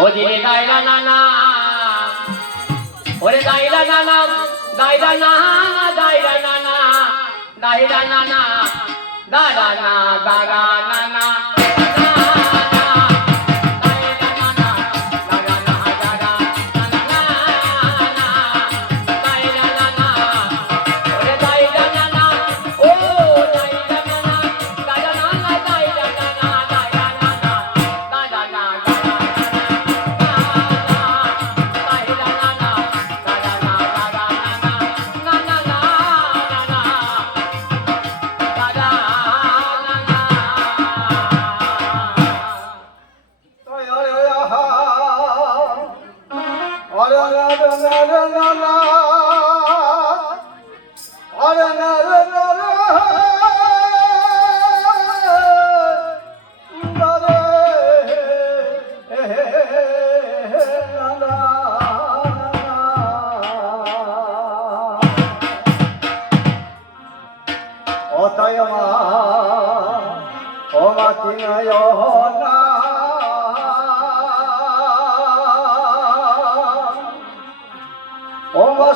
ওদিকে দাইরা নানা ওরে দাইরা নানা দাইরা না দাইরা নানা দাইরা নানা দাদা না দাদা নানা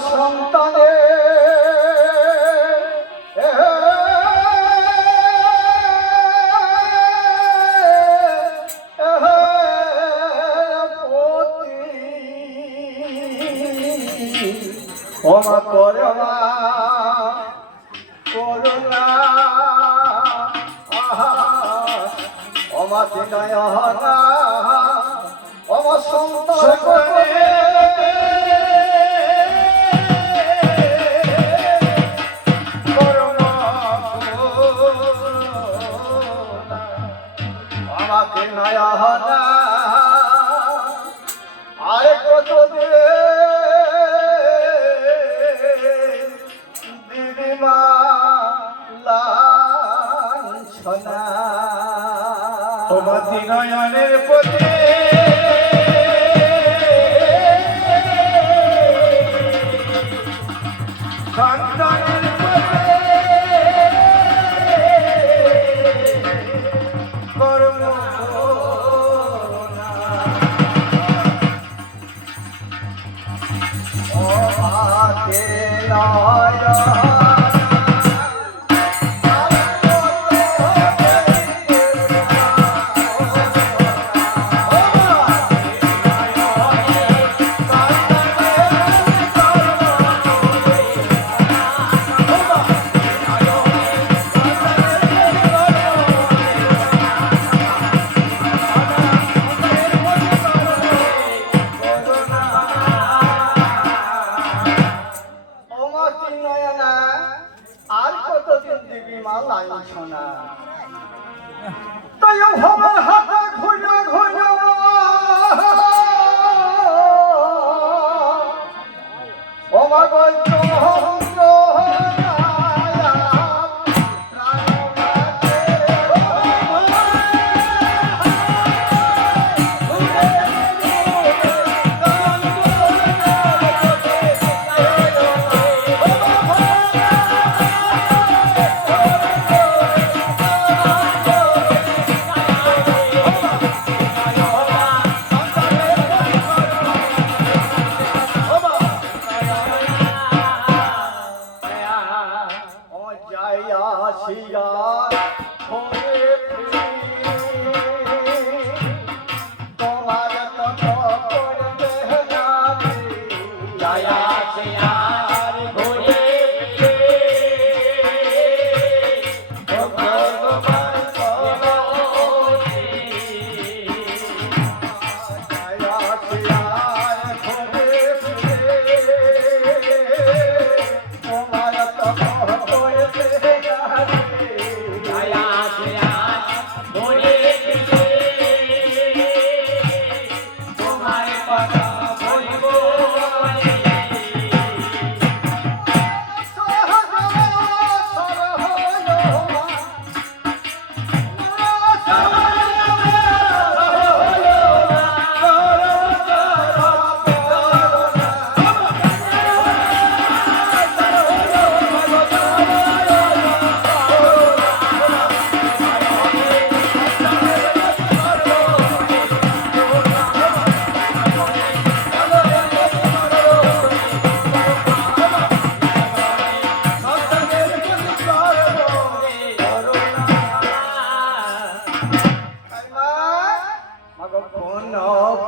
সন্তানে ওমা করুণা করুণা ওমা তিনয়না ওমা সন্তানে আরে কত দিদিমা লাঞ্ছনা তোমার নয়নের প্রতি সন্তানের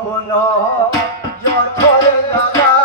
পুনঃ যথরে জাগা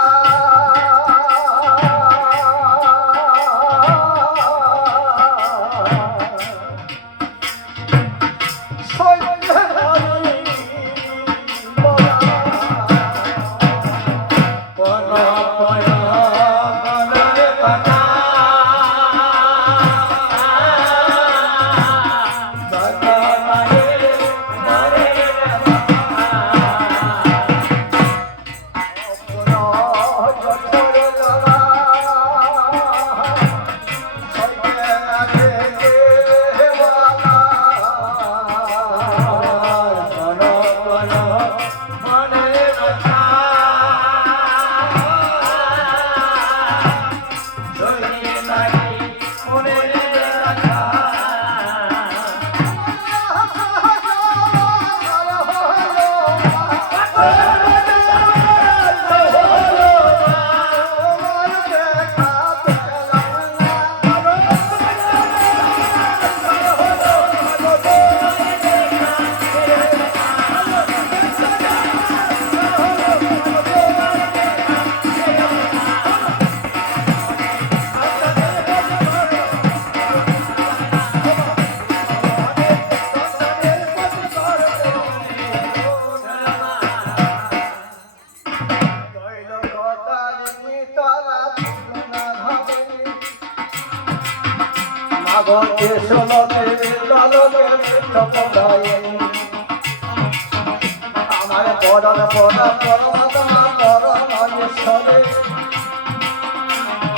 আমার পরম পরম পরমাত্মা পরম ঈশ্বরে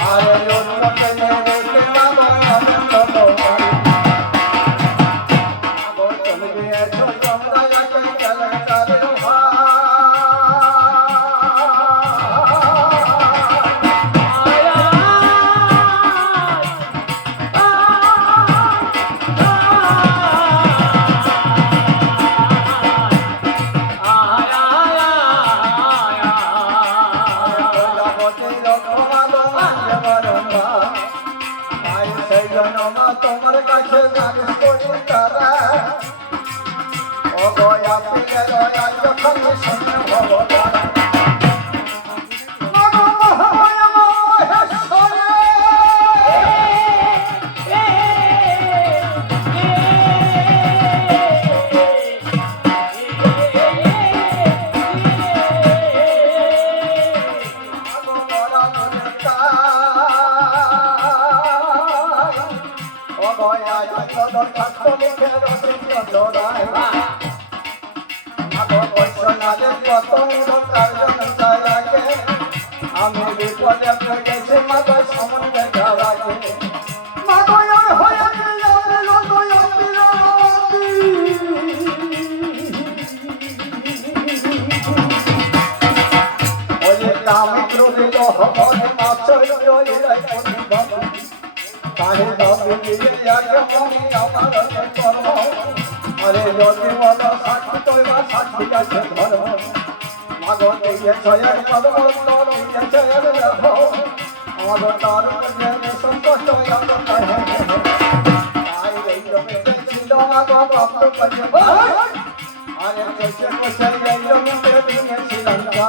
আর লোককে রেখে বাবা অনন্ত তোমার আগর তুমি এসো তোমরা যাকে চলে তারে তোমার কাছে নালিশ করি তারা ও গয়া পিলে রয়া যখন শুনে ভগবান আমি বিপদে গেছি মাথা সমন দেখা রাখে আমি ক্রোধিত হবনে তাহে দাবি দিয়ে আগে মনি আমার কর্ম আরে যদি বল সাক্ষী তৈবা সাক্ষী কাছে ধর্ম মাগো দিয়ে ছয়ের পদম তোর দিয়ে ছয়ের দেখো আমাগো তার যে সন্তোষ আমরা তাহে তাই এই জমি ছিল মাগো প্রাপ্ত করছে আরে কইছে কইছে এই জমিতে দিনে শ্রীলঙ্কা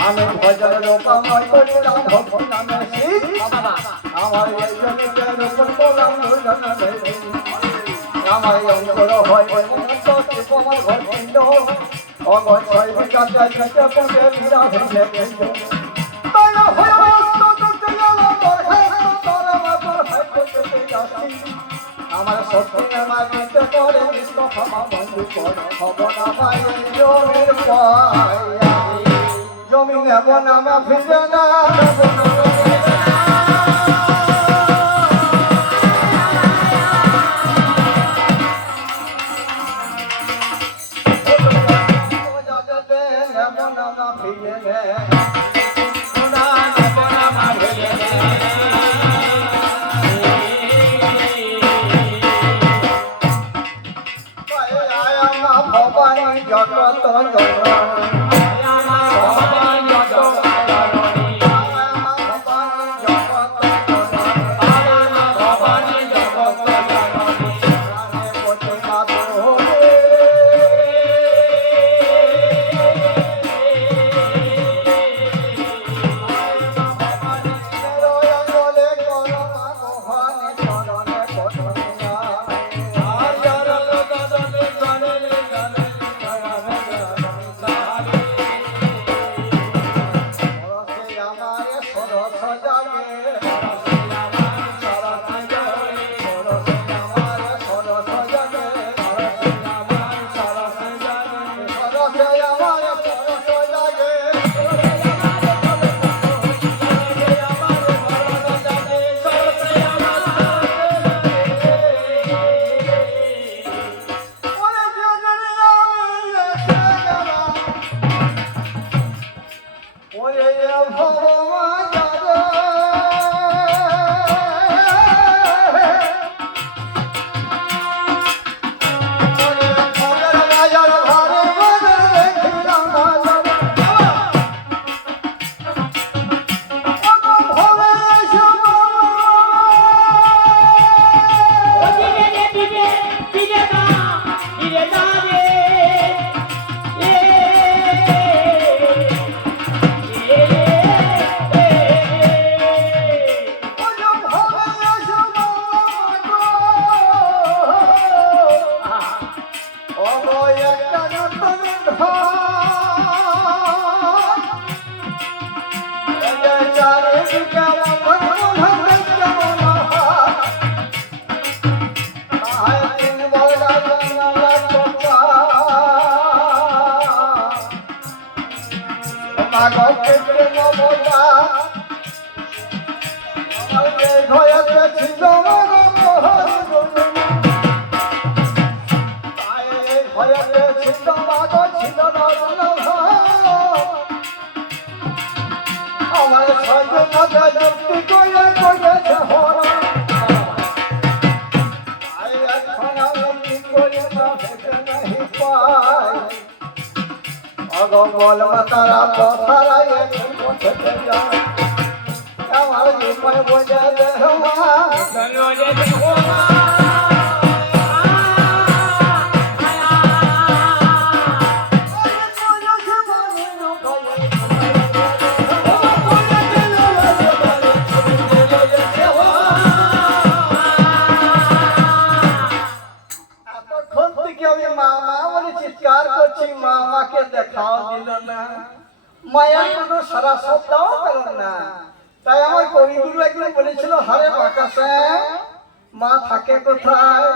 আমি ভজন রূপময় করিলাম ভক্তি নামে শিব আমার এই জমিতে রূপন করলাম দুর্জন দেবী আমার অঙ্কুর হয় অনন্ত শিবময় ঘর পিণ্ড অগয় ছয় বিকাশ যায় থেকে পথে বিরা ভেঙে পিণ্ড তাইরা হয় আমার সত্যের মাঝে করে কৃষ্ণ ক্ষমা বন্ধু কর হব না ভাই জমির পায়া জমি নেব না মা ফিরে না ভবানী জগত আমার পরশ জাগে ওরে জননী আমি এসে গেলাম ওরে ভগবান জাগে ওরে ভগর রাজার ঘরে ঘরে দেখিলাম রাজার ওগো ভবে এসো ও দিরে রে দিরে দিরে না রে এ ওগো ভবে এসো ওগো একটা নতুন ঘর চারিদিকে আমার মনে কেমন হয় আয় দিন বলা জানালা কোথা মাগো কেটে নবদা আগে ভয়তে ছিল মোহর আয় ভয়তে ছিল মাগো ছিল না আমার সঙ্গে মাথা যুক্তি করে করেছে হরা আয় এখন আমি কি করে না ভেবে নাহি পাই অগমল মাতারা পথারায় পথে যায় আমার জীবন বোঝা দেহমা চলো রে দেখো মা এতক্ষণ থেকে আমি মা মা বলে চিৎকার করছি মা আমাকে দেখাও দিল না মায়া কোনো সারা শব্দও পেল না তাই আমার কবিগুরু একদিন বলেছিল হারে বাকাশে মা থাকে কোথায়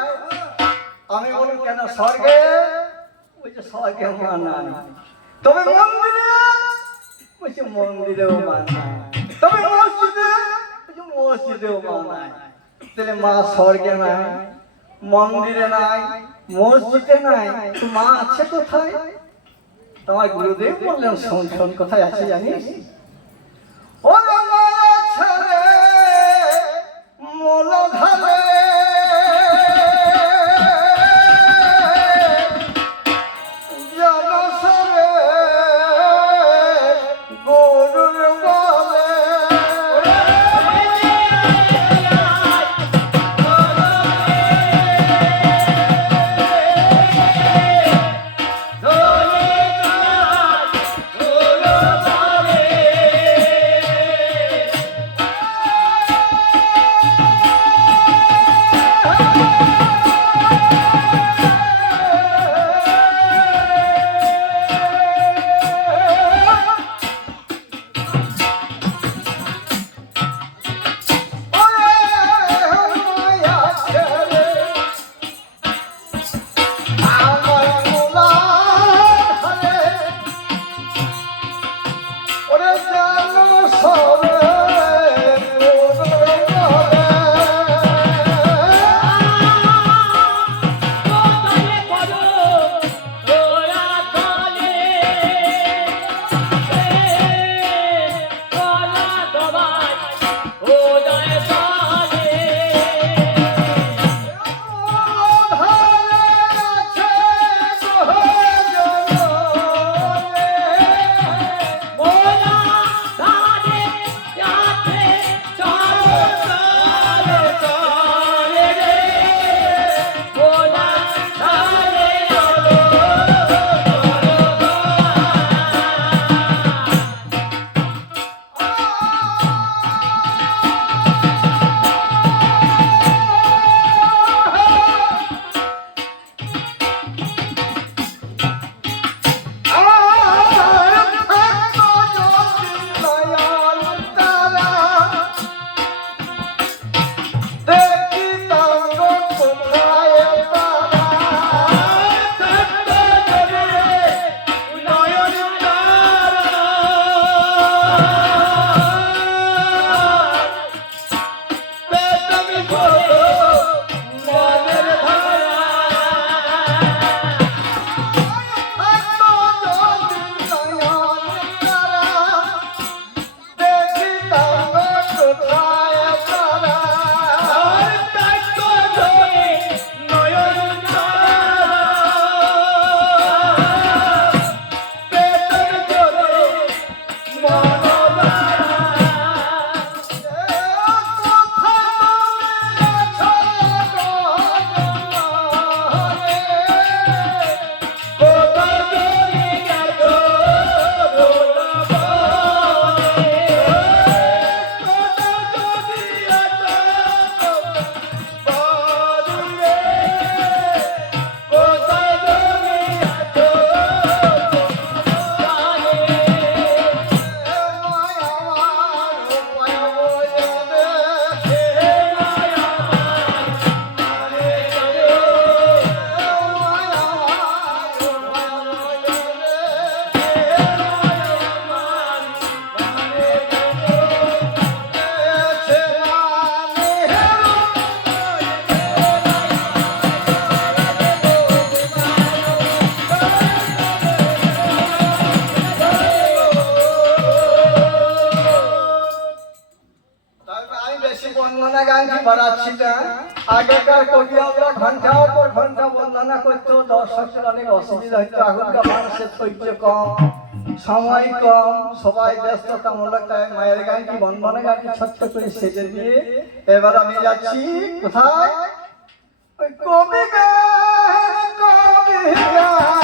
আমি বলি কেন স্বর্গে ওই যে স্বর্গে মা নাই তবে মন্দিরে বলছে মন্দিরেও মা নাই তবে মসজিদে বলছে মসজিদেও মা নাই তাহলে মা স্বর্গে নাই মন্দিরে নাই মসজিদে নাই তো মা আছে কোথায় তোমার গুরুদেব বললেন শোন শোন কোথায় আছে জানিস ও মা আছে রে মূলধারে জনসরে গরুর বলে ধরে বাড়াচ্ছি না। আগেকার কবি আমরা ঘন্টার পর ঘন্টা বন্দনা করতো, দর্শকের অনেক অসুবিধা হতো। এখনকার মানুষের ধৈর্য কম, সময় কম, সবাই ব্যস্ততামূলক, তাই মায়ের গান কি বন্দনা গানটি ছোট্ট করে সেজে দিয়ে এবার আমি যাচ্ছি কোথায়, ওই কবি গান, কবি গান।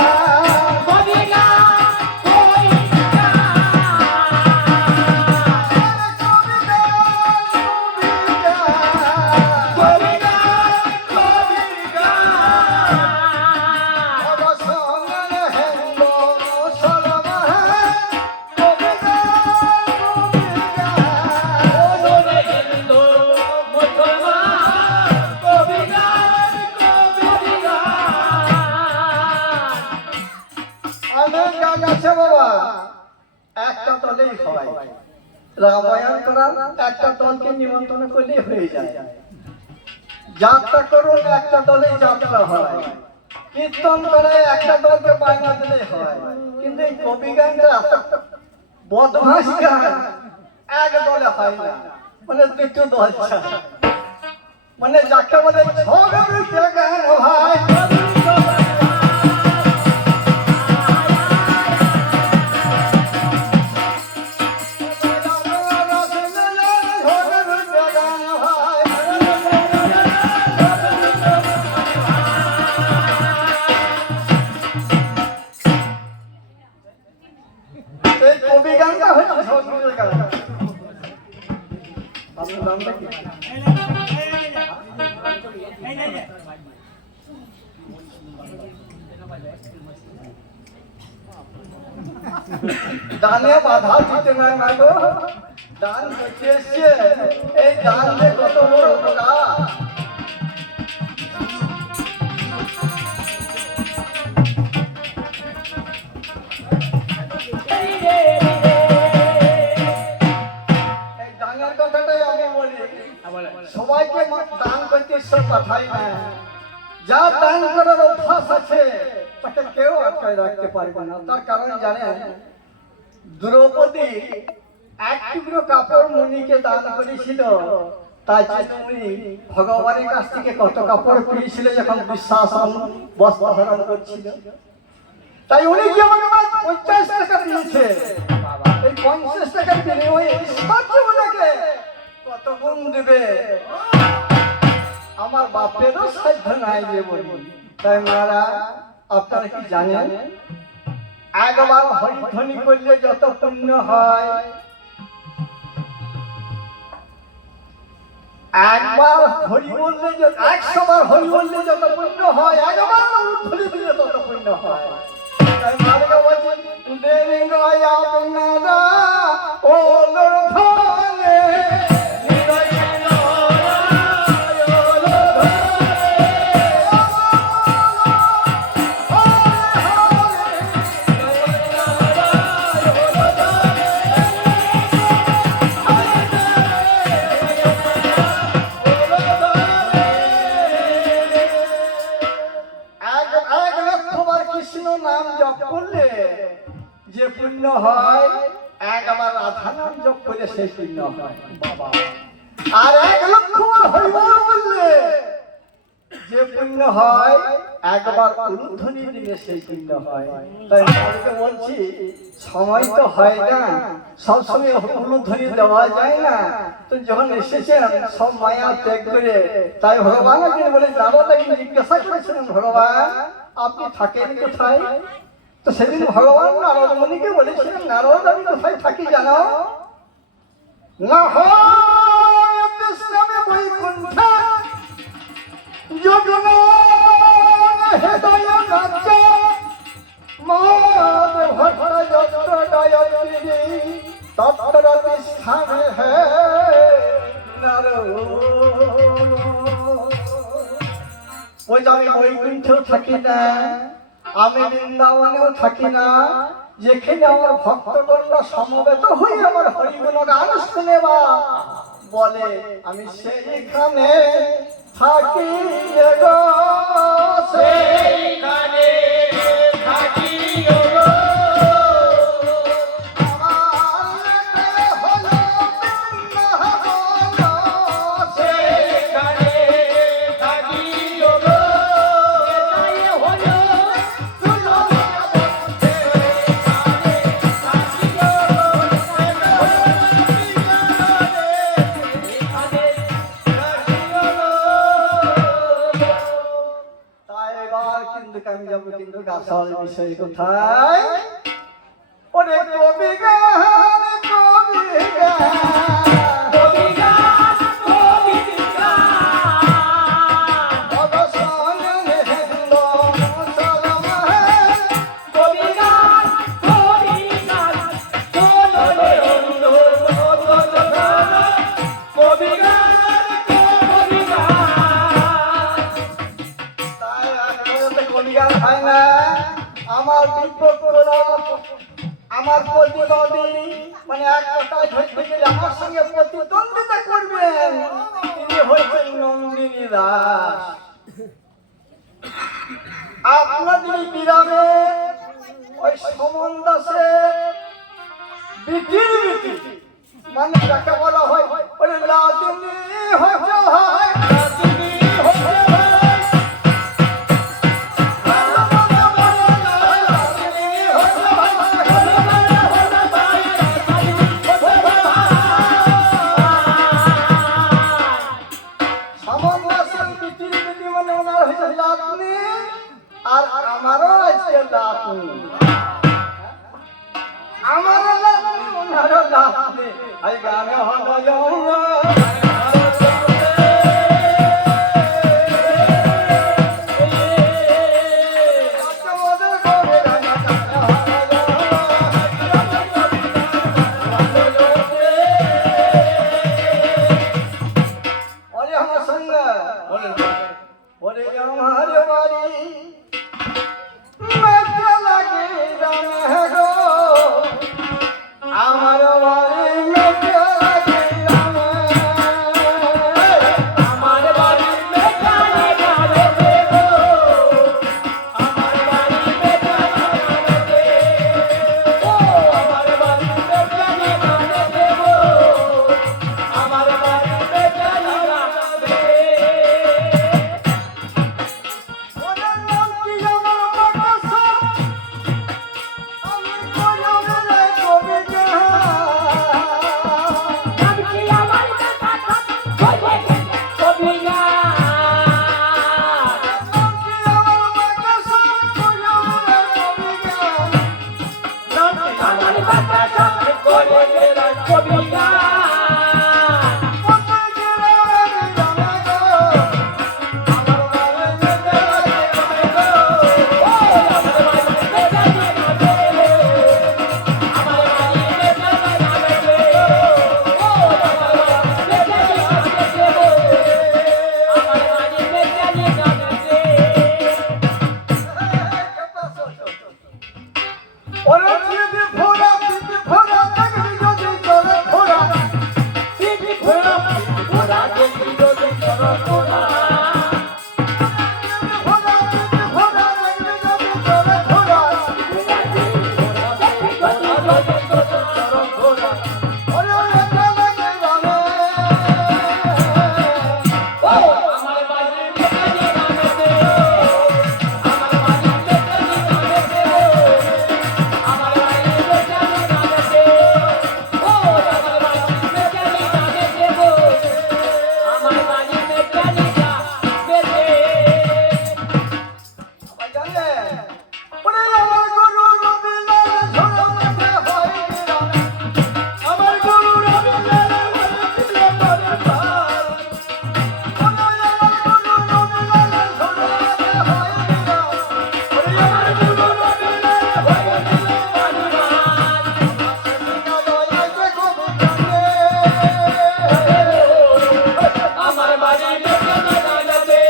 একটা দলেই হয়, রামায়ণ করার একটা দলকে নিমন্ত্রণ করলেই হয়ে যায়। যাত্রা করুন একটা দলেই যাত্রা হয়, কীর্তন করে একটা দলকে বায়না দিলেই হয়। কিন্তু এই কবি গানটা বদমাস গান, এক দলে হয় না, মানে দুটো দল চায়। মানে যাকে বলে ছবিতে গান হয়। কবি গানটা হচ্ছে সংস্কৃতের গান। আপনার নামটা কি? দানে বাধা দিতে নাই মাগো, দান করতে এসছে, এই দান যে কত বড় উপকার। সবাইকে দান করতে ঈশ্বর পাঠাই না, যা দান করার অভ্যাস আছে তাকে কেউ আটকায় রাখতে পারবে না। তার কারণ জানেন, দ্রৌপদী এক টুকরো কাপড় মুনিকে দান করেছিল, তাই মুনি ভগবানের কাছ থেকে কত কাপড় পেয়েছিল যখন বিশ্বাসন বস্ত্র ধারণ করছিল। তাই উনি কি আমাকে 50 টাকা দিয়েছে, এই 50 টাকার বিনিময়ে ওনাকে কত গুণ দেবে, আমার বাপেরও সাধ্য নাই যে বলি। তাই মারা, আপনারা কি জানেন, একবার হরিধ্বনি করলে যত পুণ্য হয়, একবার হরি বললে 100 বার হরি বললে যত পুণ্য হয়, একবার হরি দিলে তত পুণ্য হয়। তাই মারা বলছেন, দেরি নয় আপনারা ও লোধনে নাম জপ করলে যে পুণ্য হয়, একবার রাধা নাম জপ করলে সেই পুণ্য হয় বাবা। আর 1,00,000 বার হরি বল বললে যে পুণ্য হয়, একবার উলুধ্বনি দিলে সেই পুণ্য হয়। তাই আমি বলছি, সময় তো হয় না, সবসময় উলুধ্বনি দেওয়া যায় না। তো যখন এসেছেন সব মায়া ত্যাগ করে, তাই ভগবান বলে নারদকে জিজ্ঞাসা করেছিলেন, ভগবান আপনি থাকেন কোথায়? তো সেদিন ভগবান নারদ মুনিকে বলেছিলেন, নারদ আমি কোথায় থাকি জানো? না হয় বিষ্ণবে বৈকুণ্ঠ যোগন হৃদয় রাজ্য মাদ ভট্ট যত্র দয়ত্রী তত্র স্থানে হে নারদ। ওই যে আমি বৈকুণ্ঠেও থাকি না, আমি বৃন্দাবনেও থাকি না, যেখানে আমার ভক্তগণ সমবেত হয়ে আমার হরিগুণ গান শুনে বা বলে, আমি সেইখানে থাকি গো, সেইখানে থাকি গো। আমার হলো বৃন্দাবন, আসল বিষয় কোথায় ওরে কবি গান কবি গান কবি গান কবি গান অবসান হিন্দু মুসলমান কবি গান কবি গান শোনো রে হিন্দু মুসলমান কবি গান কবি গান তাই আর কবি গান হয় না আমার বিপ্লবীরা আমার প্রতিবাদী মানে এক কথায় ধরতে গেলে আমার সঙ্গে প্রতিদ্বন্দ্বিতা করবেন তিনি হচ্ছেন নন্দিনী দাস আপনাদের এই গ্রামে ওই সমন দাসের বিটির বিটি মানে যাকে বলা হয় ওই লাদিনী হচ্ছে হয় লাদিনী হচ্ছে হয় আর আমারও আজকে লাভনি আমারও লাভনি ওনারও লাভনি এই গানে হলো আমার সঙ্গে ওরে আমার বাড়ি মেঘে লাগে রামে গো আমার বাড়ি মেঘে লাগে রামে আমার বাড়ি বেকারে গানে দেবো আমার বাড়ি বেকারে গানে দেবো আমার বাড়ি বেকারে গানে দেবো আমার বাড়ি বেকারে গানে দেবো ওরে নাম কি আমার বাতাসা আমি কলমে কবি গান আমি আমার কথা কবে কবি গান নাম কি আমার বাতাসা কলমে কবি গান আমার কথা সব করে গেল কবি গান ওরে দিদি ফোড়া দেখবি যদি তোরে ফোড়া ফোড়া দিদি ফোড়া দেখবি যদি তোরে ফোড়া ওরে একা লাগে রামে জানলে ওরে আমার গরু রবিলাল ঝড় মাঠে হয় বিরাম আমার গরু রবিলাল ঝড় মাঠে হয় ওরে আমার গরু রবিলাল ঝড় মাঠে হয় বিরাম ওরে আমার গরু রবিলাল হয় আমার বাড়ি বেকারে গানে দে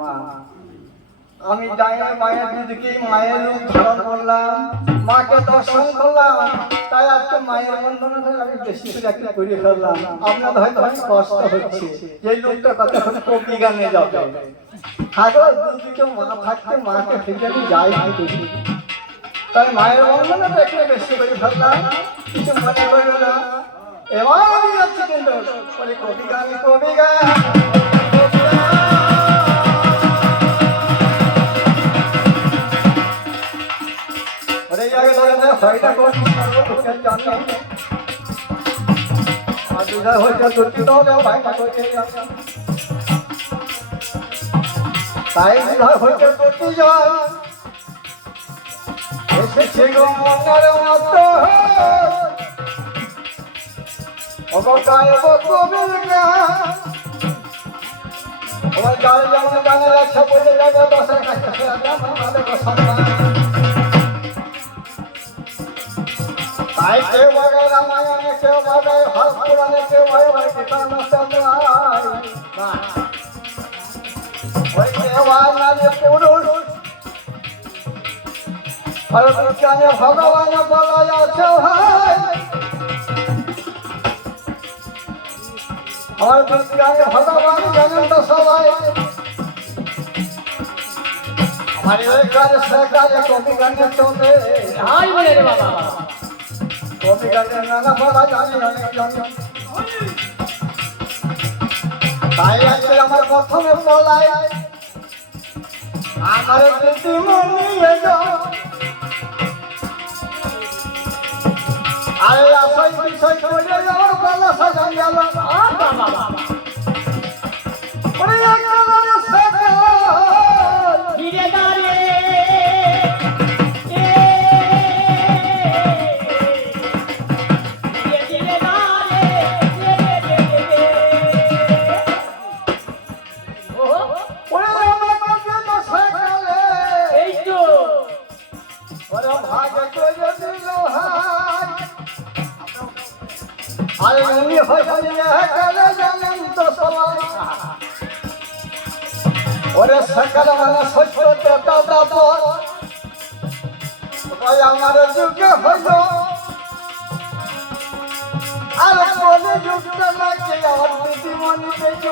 মা আমি যাই মায়ের দিদিকে মায়ের রূপ ধারণ করলাম, মাকে দর্শন করলাম, তাই আজকে মায়ের বন্ধনে আমি বেশি করে একটা করে ফেললাম। আপনার হয়তো অনেক কষ্ট হচ্ছে, এই লোকটা কথা কবি গানে যাবে। হাজার দিদিকে মা থাকতে মাকে ফিরে আমি যাই করি, তাই মায়ের বন্ধনে একটু বেশি করে ফেললাম, কিছু মনে করো না। এবার আমি যাচ্ছি কিন্তু কবি গান কবি গান হয়টা করছি জানি আর দুধা হইতে দুঃখিত হলেও ভাইটা করতে তাই দুধা হইতে করতে যান এসেছে গো মনের মতো অবকায় কবির গান আমার গায়ে যেমন গানের আছে বলে যাবে দশের কাছে সম্মান তাই কেউ বাগায় রামায়ণে, কেউ বাগায় হর পুরাণে, কেউ বাগায় ওই কেউ নারী পুরুষ বিজ্ঞানে ভগবান বলা আছে ভাই, আমার বিজ্ঞানে ভগবান জানেন তো সবাই। আমার এই কাজে সে কাজে কবি গানে চলে হাই বলে রে বাবা, কবি গানে নানা বলা জানি অনেক জানি। তাই আজকে আমার প্রথমে বলাই আমার দিদিমণি আরে আশাই বিষয় করে আমার গলা সাজান গেল ধীরে দাঁড়ে আরে উনি হইলে গেলে জানেন তো সবাই ওরে সকাল মানে সত্য দেবতা দাপর ওই আমার যুগে হইল আর বলে যুগটা নাকি আমার দিদিমণি পেয়েছ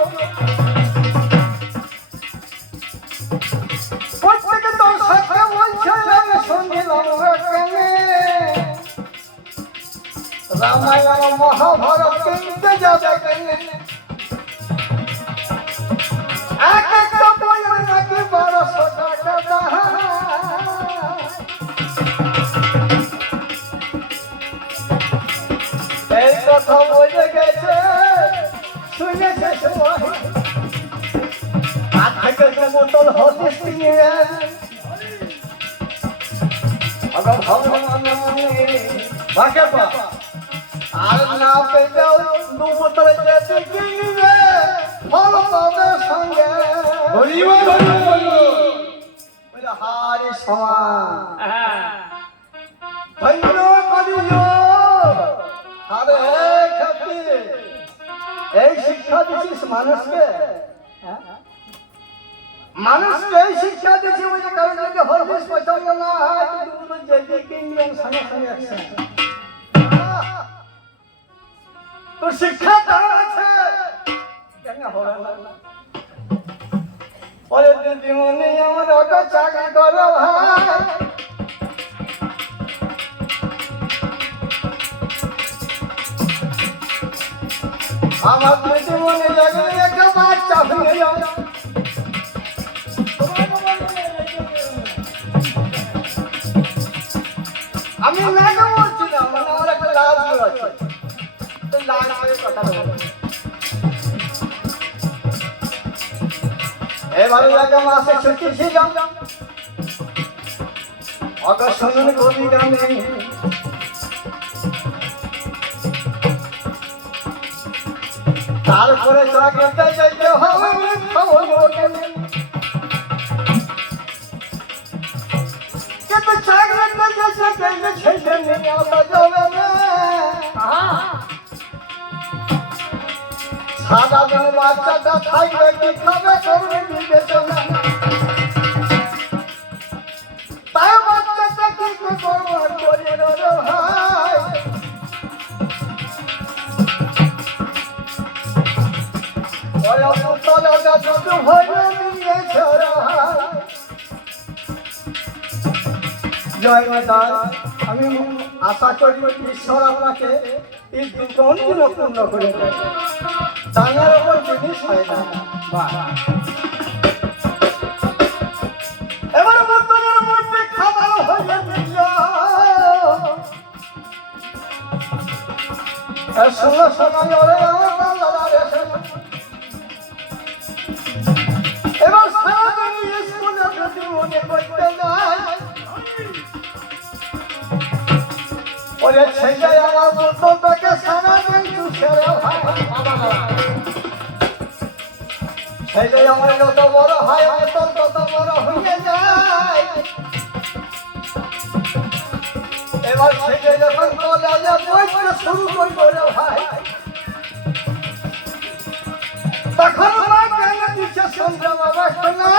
প্রত্যেকে তো সাথে বলছে আমি শুনলাম কেনে রামায়ণ মহাভারত কিনতে যাবে কেনে এক একটা বইয়ের নাকি 1200 টাকা দাম এই কথা বলে গেছে শুনেছে সবাই আর থেকে তো বোতল হসিস নিয়ে আবার ভগবান ভাগে পা আর না পেলেও দু বোতল যেতে কিনবে ফল পাবে সঙ্গে হারি সমান ধন্য করিও আরে খাতি এই শিক্ষা দিছিস মানুষকে মানুষকে এই শিক্ষা দিচ্ছি ওই যে কারণ যদি হলদিস পছন্দ না হয় তো যেতে কিনবেন সঙ্গে সঙ্গে একসাথে তো শিক্ষা তার আছে কেন হবে না ওরে দিদিমণি আমার ওটা চাকরি করো ভাই আমার দিদিমণি লাগলে একটা বাচ্চা হয়ে যাও আমি লাগে বলছি না মানে আমার একটা লাভ আছে তো লাভ করে কথা বলবো এবারে লাগে মাসে ছুটি ছিল অগর শুনুন কবি গানে তারপরে চাকরিতে যেতে হবে কিন্তু চাকরিতে যেতে গেলে ছেলে নিয়ে আসা যাবে না সারা দিন বাচ্চাটা খাইবে কি খাবে করবে বিবেচনা জয় মাতা। আমি আশা করি ঈশ্বর আপনাকে এই দুগুণ পূর্ণ করে দেবে। দানের ওপর জিনিস হয় না। বাহ। এবার বর্তমানের মধ্যে খাবার হয়ে দিল। ষোলো সময় ওরে আমার দাদা এসে এবার সারাদিন স্কুলে যদি মনে করতে যায় ওরে ছেলে আমার বন্ধুটাকে সারাদিন চুষে ছেলে আমার যত বড় হয় বোতল তত বড় হয়ে যায়। এবার ছেলে যখন কলেজে পড়তে শুরু করবে ভাই তখন মা কেন দিচ্ছে সন্ধ্যা বাবা শোনা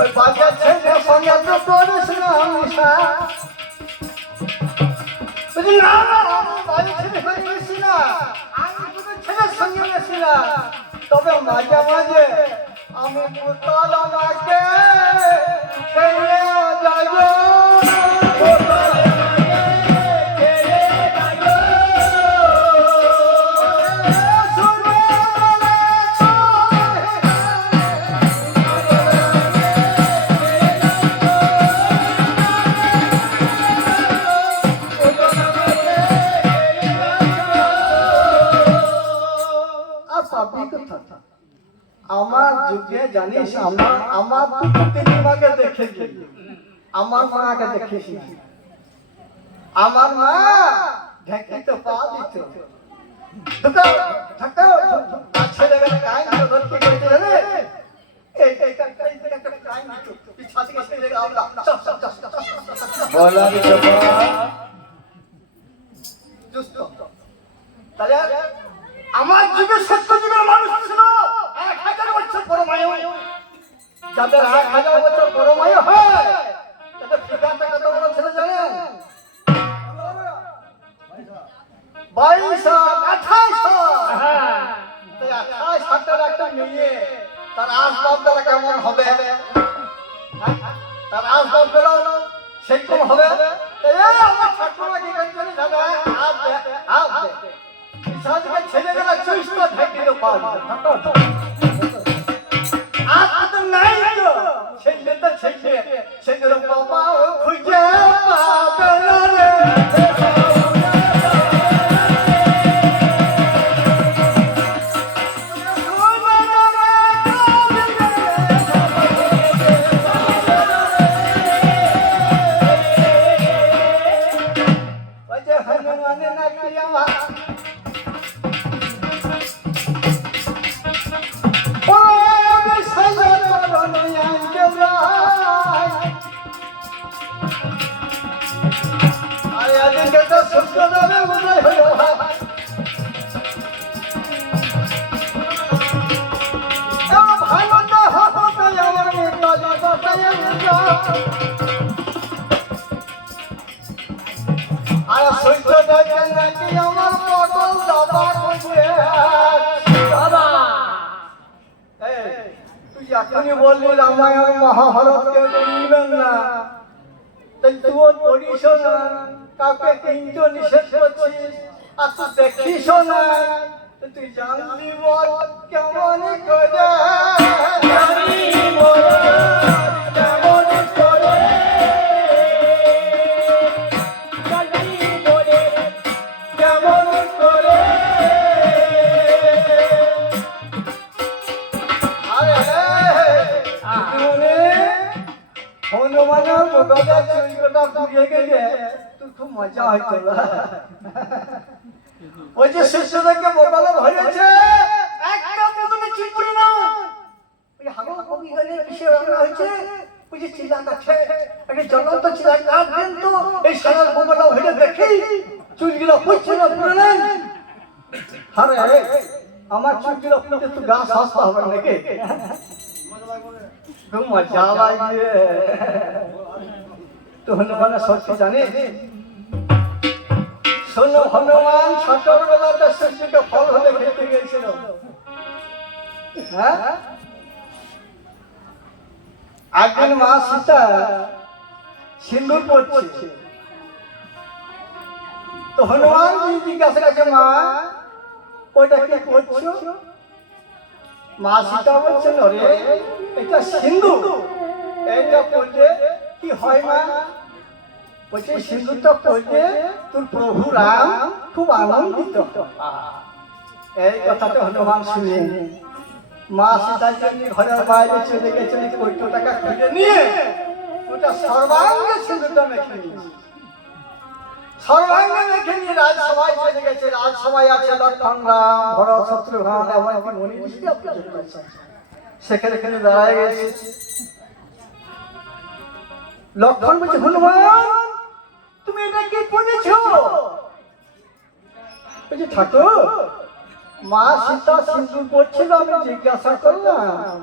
ওই বাচ্চার ছেলের সঙ্গে তো করিস না মিশা। না না আমি বাড়ি ছেলে হয়ে গেছি না, আমি তোদের ছেলের সঙ্গে গেছি না, তবে মাঝে মাঝে আমি পুতল আমাকে ছেড়ে যাব। আমার যুগে জানিস আমার মাকে দেখেছি, আমার মাকে দেখেছি। আমার মা ঢেকে তো পা দিত ছেলেবেলা কাই ধরতে করতে রে আমার যুগে সত্য যুগের মানুষ ছিল 1000 বছর পরমায়ু, যাদের 1000 বছর পরমায়ু হয় তাদের ফিগারটা কত বড় ছিল জানেন? 22 28 28 হাতের একটা মেয়ে তার আসবাবটা কেমন হবে, তার আসবাবগুলো সেরকম হবে। আমার ঠাকুমা কি করছেন দাদা ছেলেগুলা চুইস্তা ঢেকে পাওয়া আর নাই তো ছেলে তো ছেলে সেগুলো বাবা খুঁজে পাবে না রে। হনুমানে না ক্রিয়া এখনই বললি রামায়ণ মহাভারত কেউ নিবেন না, তাই তুইও পড়িস না, কাউকে কিন্তু নিষেধ করছিস আর তুই দেখিস না, তুই জানলি বল কেমন করে খুব মজা হইতো। ওই যে শিষ্যদেরকে মোবাইলে ভরেছে একটা মতনে চিনপুরি না ওই হাগো কবি গানে কিসে রান্না হয়েছে ওই যে চিলা কাছে একটা জ্বলন্ত চিলা কাঠ দেন তো এই সারা মোবাইলে ভরে দেখি চুলগুলো ফুটছে না পুরলেন। আরে আমার চুলগুলো ফুটে তো গা সস্তা হবে নাকি? খুব মজা লাগে। তো হনুমান সত্যি জানিস শোনো হনুমান ছোটবেলাতে শিশুকে ফল হলে খেতে গিয়েছিল। হ্যাঁ একদিন মা সীতা সিন্দুর পড়ছে। তো হনুমান জিজ্ঞাসা করছে, মা ওইটা কি করছো? মা সীতা বলছেন, ওরে এটা সিন্দুর, এইটা পড়লে কি হয় মা? বলছে সিন্দুরটা পড়লে তোর প্রভু রাম খুব আনন্দিত। এই কথাটা হনুমান শুনে মা সীতার জন্য ঘরের বাইরে চলে গেছে, কৌটো টাকা খুলে নিয়ে ওটা সর্বাঙ্গে সিন্দুরটা মেখে নিয়েছে। সর্বাঙ্গে মেখে নিয়ে রাজসভায় চলে গেছে। রাজসভায় আছে লক্ষ্মণ, রাম, ভরত, শত্রুঘ্ন, এমনকি মুনি ঋষিরা পর্যন্ত আছে। সেখানে দাঁড়ায় গেছে। লক্ষ্মণ বলছে, হনুমান তুমি এটা কি পড়েছো? বলছে, ঠাকুর মা সীতা সিন্দুর পড়ছিল, আমি জিজ্ঞাসা করলাম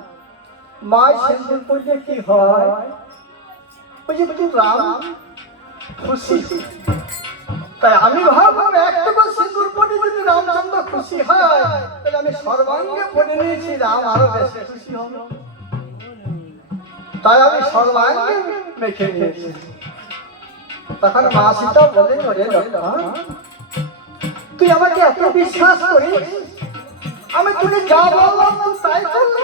মা সিন্দুর পড়লে কি হয়? বলছে, তুই রাম খুশি, তাই আমি ভাবলাম একটুকু সিন্দুর পড়ে যদি রামচন্দ্র খুশি হয় তাহলে আমি সর্বাঙ্গে পড়ে নিয়েছি, রাম আরো বেশি খুশি হলো, তাই আমি সর্বাঙ্গে মেখে নিয়েছি। তখন মা সীতা বলে, ওরে লক্ষ্মণ তুই আমাকে এত বিশ্বাস করিস, আমি তোকে যা বললাম তুই তাই করলি?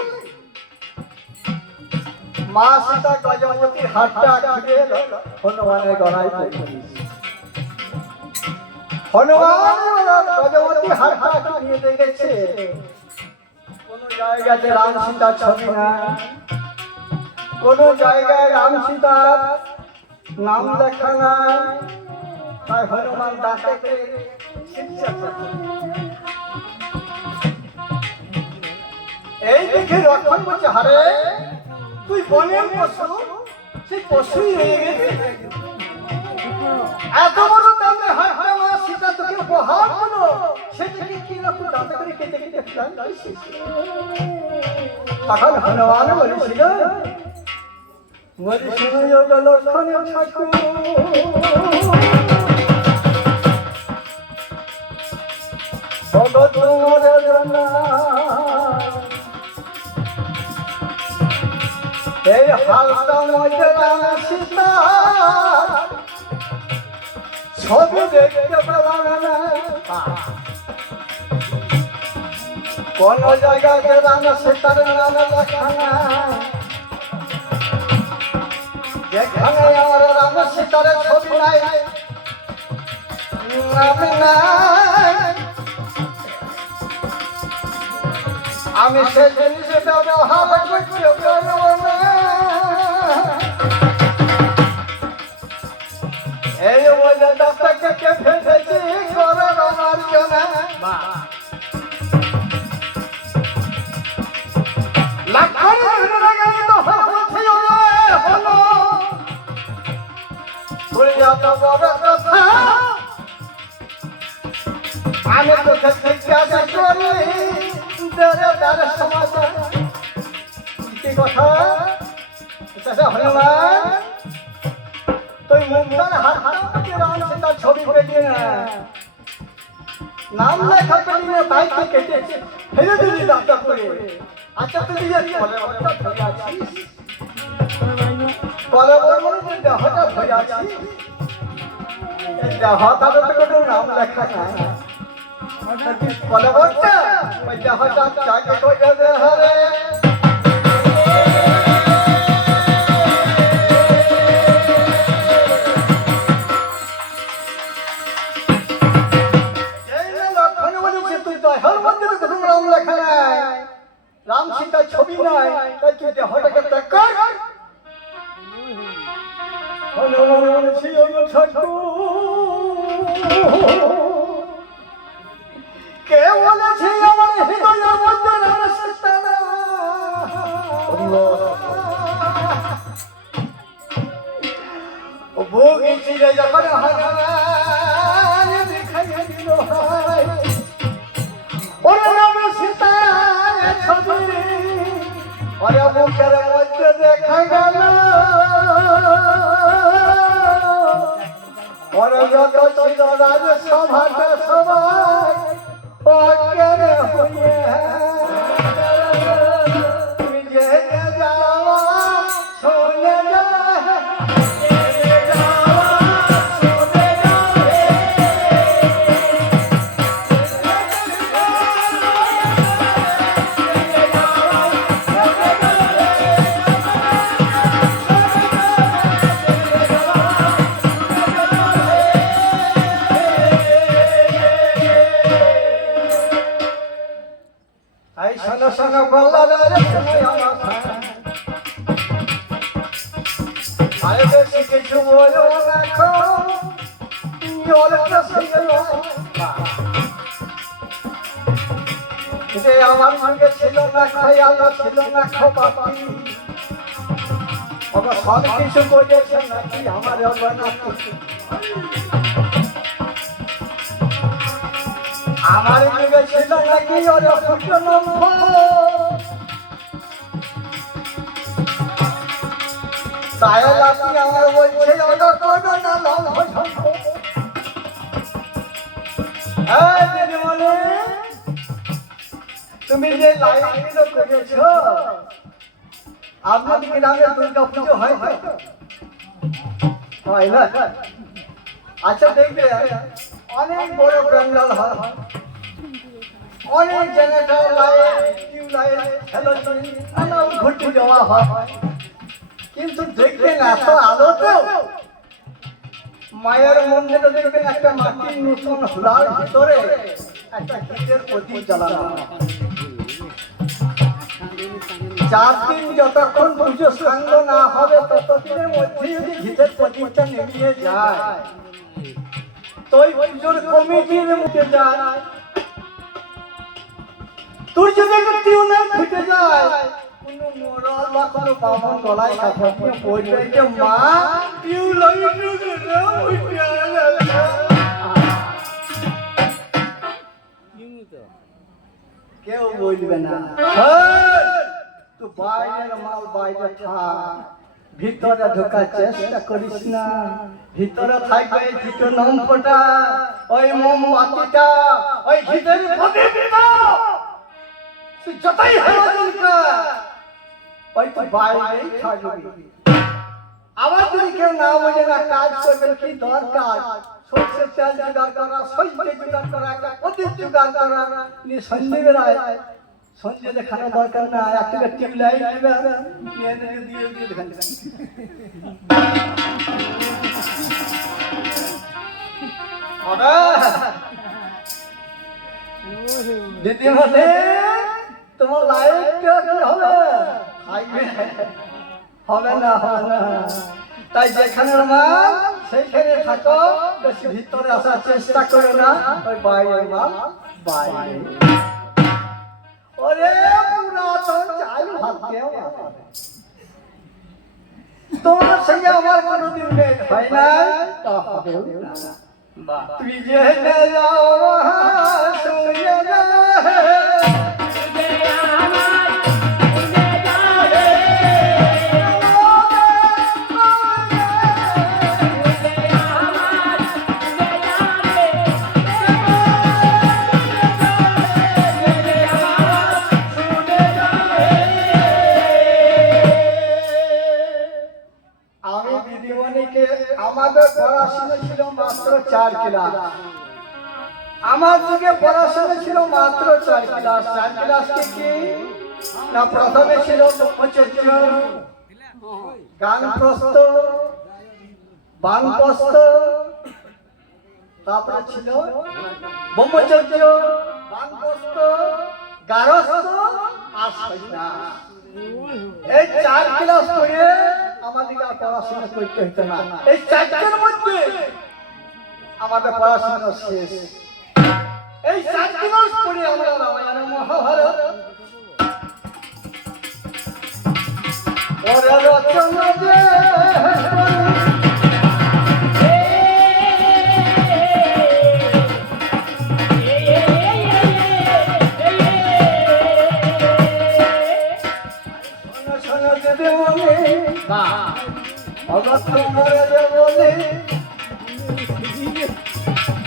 মা সীতা গজপতির হাতটা খুলে হনুমানের গলায় পড়ে দিয়েছে। হনুমান গজপতির হাতটা নিয়ে দেখেছে কোন জায়গাতে রাম সীতার ছবি না, কোন জায়গায় রাম সীতার নাম লেখা নাই। তাই হনুমান দাঁতে শিক্ষা করছে। এই দেখে লক্ষ্মণ বলছে, হারে তুই বনের পশু, সেই পশুই হয়ে গেছে। এত বড় দামে হাতটা মা সীতা তোকে উপহার দিল, সেটাকে কি না তুই দাঁতে করে কেটে কেটে ফেলান দিয়েছিস? তখন হনুমান বলেছিল, মরি শুনে লক্ষ্মণ ঠাকুর ভগত মোরে জানা, এই হালটা মধ্যে রাম সীতা ছবি দেখতে পেলাম না, কোন জায়গাতে রাম সীতার নাম লেখা না, যেখানে আমার রাম সীতার ছবি নাই, নাম নাই, আমি সে জিনিস ব্যবহার করতে পারব না। এই বলে দাঁতটাকে ফেলেছি করার আমার জন্য। আমি তোকে জিজ্ঞাসা করি সমাচার কি কথা? হনুমান তুই মুক্তার হাতে রাম সীতার ছবি পেলি না, নাম লেখা পেলি না, তাই তুই কেটে ফেলে দিলি দাঁতটা করে। আচ্ছা তুই কলেবরটা ধরে আছিস, কলেবর মানে দেহটা ধরে আছিস, দেহটা তো কোনো নাম লেখা নাই, কলেবরটা ওই দেহটা চাকে করে দে হারে। রাম সীতার ছবি নাই, তাই তুই দেহটাকে ত্যাগ কর। কে বলেছে আমার হৃদয়ের মধ্যে রাম সীতা নাই? ভোগ ছিঁড়ে যখন হনুমান দেখাইয়া দিল, ওরে রাম সীতা ছবি ওরে মুখের মধ্যে দেখা গেল, ওরে যত ছিল রাজসভাতে সবাই অজ্ঞান হইয়া তুমি যেতে যাও শুনে যা অনেকটা ছিল যে আমার সঙ্গে ছিল না খেয়াল ছিল না খোপাতি ওরা সব কিছু করেছে নাকি আমার অবনা আমার যুগে ছিল নাকি ওরা সূর্য নম্ব তাহলে আপনি আমার বলছে ওটা করবে না লম্ব দিদিমণি তুমি যে লাইনগুলো করেছ আপনাদের গ্রামে দুর্গা পুজো হয় হয় না আচ্ছা দেখবে অনেক বড় প্যান্ডেল হয় অনেক generator light tube light halogen নানা ঘুরতে যাওয়া হয় কিন্তু দেখবেন এত আলো তো মায়ের মন্দিরে দেখবেন একটা মাটির নতুন হুলার ভিতরে একটা ঘিতের প্রদীপ জ্বালানো চার দিন যতক্ষণ পুজো সাঙ্গ না হবে ততদিনের মধ্যে যদি ঘিতের প্রদীপটা নেমে যায় তো ওই পুজোর কমিটির মুখে যায় তুই যদি টিউনে ফুটে যায় কোনো মোড়ল বা কোনো বামন গলায় কাপড় দিয়ে পড়বে যে মা টিউ লাইটু করে উঠে কেউ বলবে না তো বাইরের মাল বাইরে থাক ভিতরে ঢোকার চেষ্টা করিস না ভিতরে থাকবে দুটো নম্বরটা ওই মোমবাতিটা ওই ভিতরে প্রদীপটা তুই যতই হারাজন কর ওই তো বাইরেই থাকবি আবার যদি কেউ না বলে না কাজ করবেন কি দরকার সরষের তেল জোগাড় করা সঞ্জয় জোগাড় করা একটা প্রদীপ জোগাড় করা নিয়ে সঞ্জয় বেড়ায় সঞ্জয় দেখানো দরকার না একটা টিউব লাইট দেবে নিয়ে দিয়ে দিয়ে দেখান দিদিমণি তোমার লাইট কি হবে হবে না হবে না তাই যেখানে মাল সেইখানে থাকো বেশি ভিতরে আসার চেষ্টা করো না ওই বাইরে মাল বাইরে ওরে পুরাতন চালু হাতে তোমার সঙ্গে আমার কোনোদিন মেঘ হয় না তা হবেও না তুই যে যাও শুনে না আমাদের পড়াশোনা ছিল মাত্র 4 ক্লাস আমার যুগে পড়াশোনা ছিল মাত্র 4 ক্লাস 4 ক্লাস কি না প্রথমে ছিল ব্রহ্মচর্য গানপ্রস্থ বানপ্রস্থ তারপরে ছিল ব্রহ্মচর্য বানপ্রস্থ গারস্থ আর সন্ন্যাস এই 4 ক্লাস করে আমাদের আর পড়াশোনা করতে হতো না এই 4টার মধ্যে আমাদের পড়াশোনা শেষ এই 4 ক্লাস পরে আমরা রামায়ণ মহাভারত ওরে রচনা যে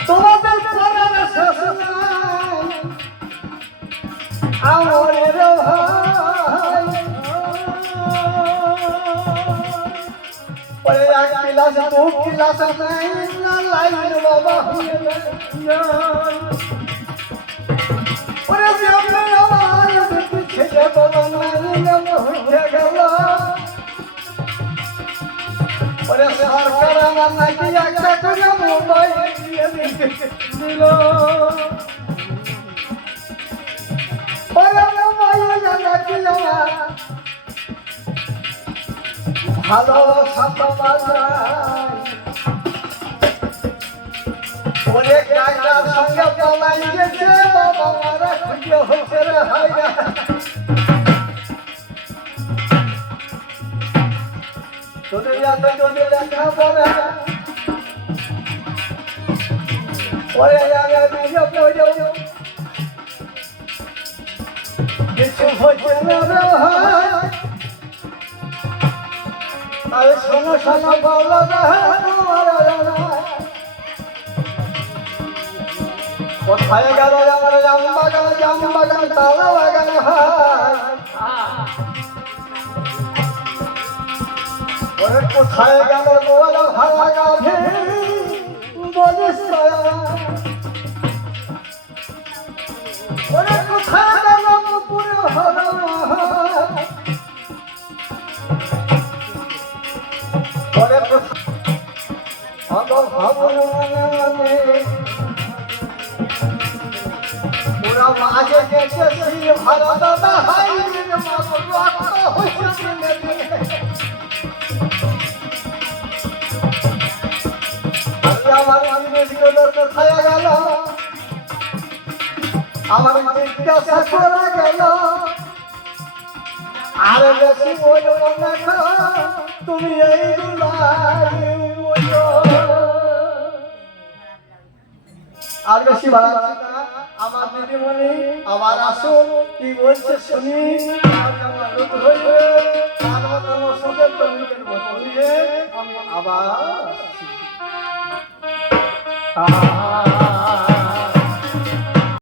তোমাদের আমার পরে 1 ক্লাস 2 ক্লাস না লাইন বাবা হয়ে পরে আমার ছেলে বাবা হয়ে গেল পরে সরকার আমার নাকি একটা করে মোবাইল দিয়ে দিল পরে মোবাইল জানাছিল ভালো সাথে বাজায় ওরে কাকার সঙ্গে পালাই গেছে বাবারা খুঁজে হচ্ছে রে হাই রে তোদের যাতে যদি দেখা পড়ে ওরে আগে দিয়ে পড়ে কিছু হচ্ছে না রে ভাই আরে শোনো শোনো বলো রে কোথায় গেল আমার জাম বাগান তালা বাগান হায় ওরে কোথায় গেল গোয়ালা ভাড়া গাভে বলিস ওরে কোথায় গেল পুরো হরা ওরে ভাবনে পুরা মাঝে গেছে ভাড়া দাদা হাই আমার জিনিসগুলো কোথায় গেল আমার জিজ্ঞাসা করা গেল আর বেশি বলো না তুমি এইগুলো আর বেশি বাড়াচ্ছি না আমার দিদিমণি আবার আসুন কি বলছে শুনি আমার রোগ হইবে তার মতন ওষুধের তৈরির মতো নিয়ে আমি আবার আসছি